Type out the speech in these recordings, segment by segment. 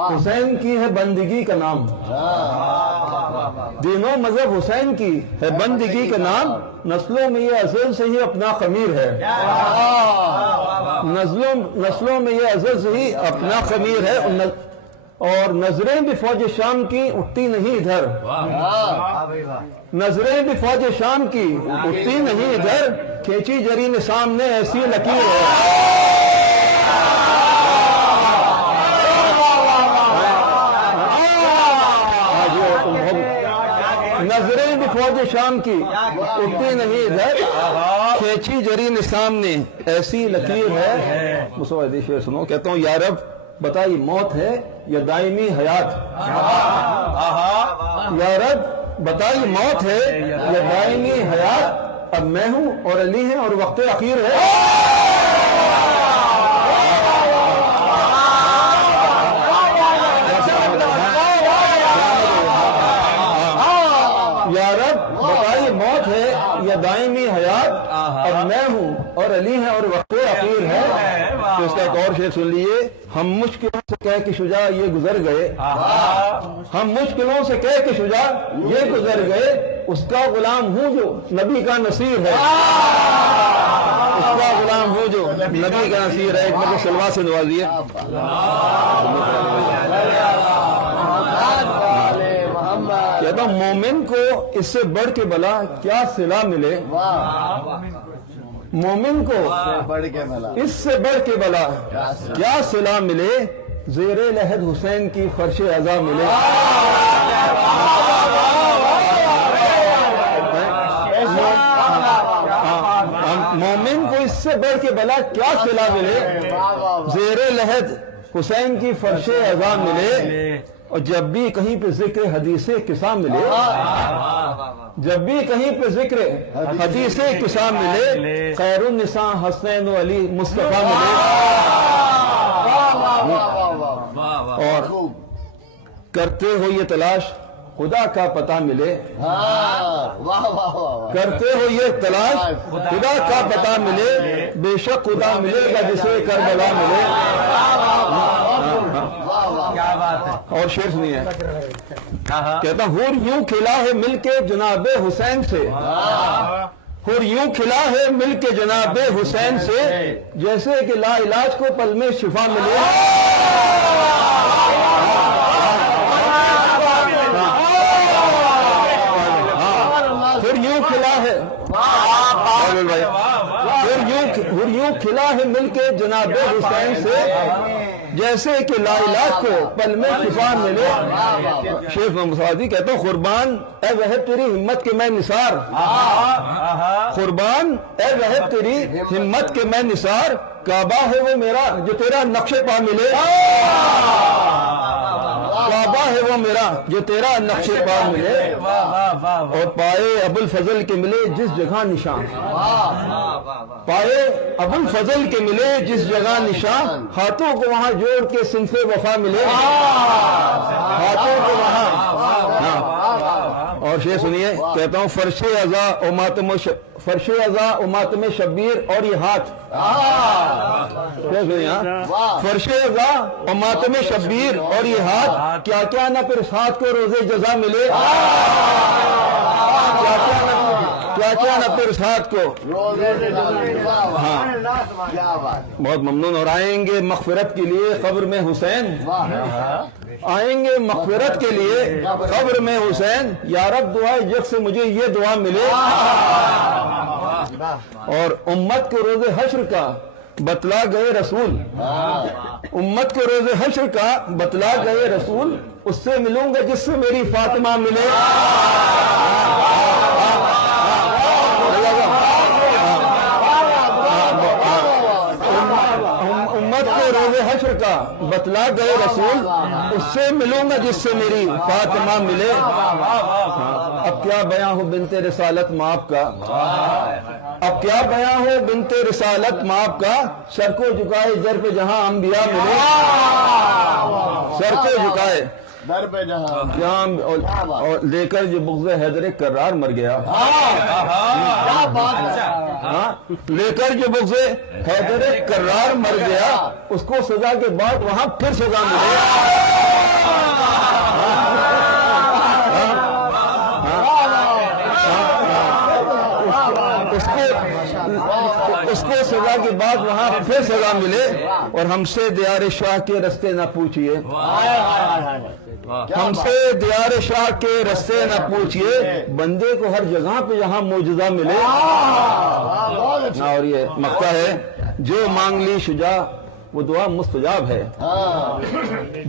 حسین کی ہے بندگی کا نام، دین و مذہب حسین کی ہے بندگی کا نام، نسلوں میں یہ ازل سے ہی اپنا خمیر ہے، نسلوں میں یہ ازل سے ہی اپنا خمیر ہے، اور نظریں بھی فوج شام کی اٹھتی نہیں ادھر، نظریں بھی فوج شام کی اٹھتی نہیں ادھر، کھینچی جری نے سامنے ایسی لکیر ہے۔ نظریں بھی فوج شام کی اٹھتی نہیں ادھر، کھینچی جری نے سامنے ایسی لکیر ہے۔ مسعودی شعر سنو، کہتا ہوں یا رب بتا یہ موت ہے یا دائمی حیات، یا رب بتا یہ موت ہے یا دائمی حیات، اب میں ہوں اور علی ہے اور وقت اخیر ہے۔ یا رب بتا یہ موت ہے یا دائمی حیات، اب میں ہوں اور علی ہے اور وقت اخیر ہے۔ تو اس کا ایک اور شعر سن لیے، ہم مشکلوں سے کہہ کے شجاع یہ گزر گئے، ہم مشکلوں سے کہہ کے شجاع یہ گزر گئے، اس کا غلام ہوں جو نبی کا نصیر ہے، اس کا غلام ہوں جو نبی کا نصیر ہے۔ ایک مرتبہ سلوا سے نوازیے۔ کہتا ہوں مومن کو اس سے بڑھ کے بلا کیا صلہ ملے، مومن کو اس سے بڑھ کے بلا کیا صلہ ملے، زیر لحد حسین کی فرش عزا ملے۔ مومن کو اس سے بڑھ کے بلا کیا صلہ ملے، زیر لحد حسین کی فرش عزا ملے، اور جب بھی کہیں پہ ذکر حدیث قصہ ملے، جب بھی کہیں پہ ذکر حدیث قصہ ملے، خیر النساء حسین و علی مصطفیٰ ملے۔ اور کرتے ہو یہ تلاش خدا کا پتہ ملے، کرتے ہو یہ تلاش خدا کا پتہ ملے، بے شک خدا ملے گا جسے کربلا ملے۔ اور شعر سنیے، کہتا حور یوں کھلا ہے مل کے جناب حسین سے، حور یوں کھلا ہے مل کے جناب حسین سے، جیسے کہ لا علاج کو پل میں شفا ملے۔ حور یوں کھلا ہے، حور یوں کھلا ہے مل کے جناب حسین سے، جیسے کہ لا علاج کو پل میں شفا ملے۔ شیخ مسعودی کہتا ہوں قربان اے وحب تیری ہمت کے میں نثار، قربان اے وحب تیری ہمت کے میں نثار، کعبہ ہے وہ میرا جو تیرا نقش پا ملے، کعبہ ہے وہ میرا جو تیرا نقش پا ملے، اور پائے ابو الفضل کے ملے جس جگہ نشان، پائے ابو الفضل کے ملے جس جگہ نشان، ہاتھوں کو وہاں جوڑ کے صنف وفا ملے، ہاتھوں کو وہاں۔ اور شعر سنیے، کہتا ہوں فرش عزا و ماتم فرش عزا و ماتم شبیر اور یہ ہاتھ، فرش عزا و ماتم شبیر اور یہ ہاتھ، کیا کیا نہ پھر اس ہاتھ کو روزے جزا ملے، کیا کیا نہ پھر اس ہاتھ کو۔ ہاں بہت ممنون۔ اور آئیں گے مغفرت کے لیے قبر میں حسین، آئیں گے مغفرت کے لیے قبر میں حسین، یا رب دعائے جگ سے مجھے یہ دعا ملے۔ اور امت کو روز حشر کا بتلا گئے رسول، امت کو روز حشر کا بتلا گئے رسول، اس سے ملوں گا جس سے میری فاطمہ ملے۔ امت کو روز حشر کا بتلا گئے رسول، اس سے ملوں گا جس سے میری فاطمہ ملے۔ اب کیا بیاں ہو بنت رسالت ماپ کا، اب کیا بیاں ہو بنت رسالت ماپ کا، سر کو جھکائے در پہ جہاں انبیاء ملے، سر کو جھکائے در پہ جہاں، اور لے کر جو بغض حیدر کرار مر گیا، لے کر جو بغض حیدر کرار مر گیا، اس کو سزا کے بعد وہاں پھر سزا ملے۔ کے بعد وہاں پھر سزا ملے اور ہم سے دیار شاہ کے رستے نہ پوچھئے، ہم سے دیار شاہ کے رستے نہ پوچھئے، بندے کو ہر جگہ پہ یہاں معجزہ ملے۔ اور یہ مقطع ہے، جو مانگ لی شجاع وہ دعا مستجاب ہے،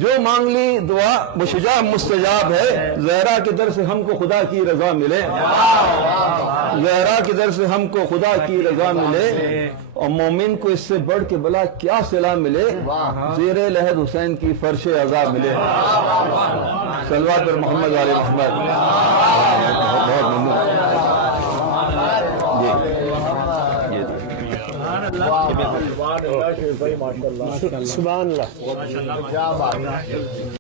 جو مانگ لی دعا وہ شجاع مستجاب ہے، زہرا کے در سے ہم کو خدا کی رضا ملے، زہرا کے در سے ہم کو خدا کی رضا ملے، اور مومن کو اس سے بڑھ کے بلا کیا صلہ ملے، زیر لحد حسین کی فرش عذاب ملے۔ صلوات پر محمد علیہ محمد۔ بہت ممنون۔ سبحان اللہ۔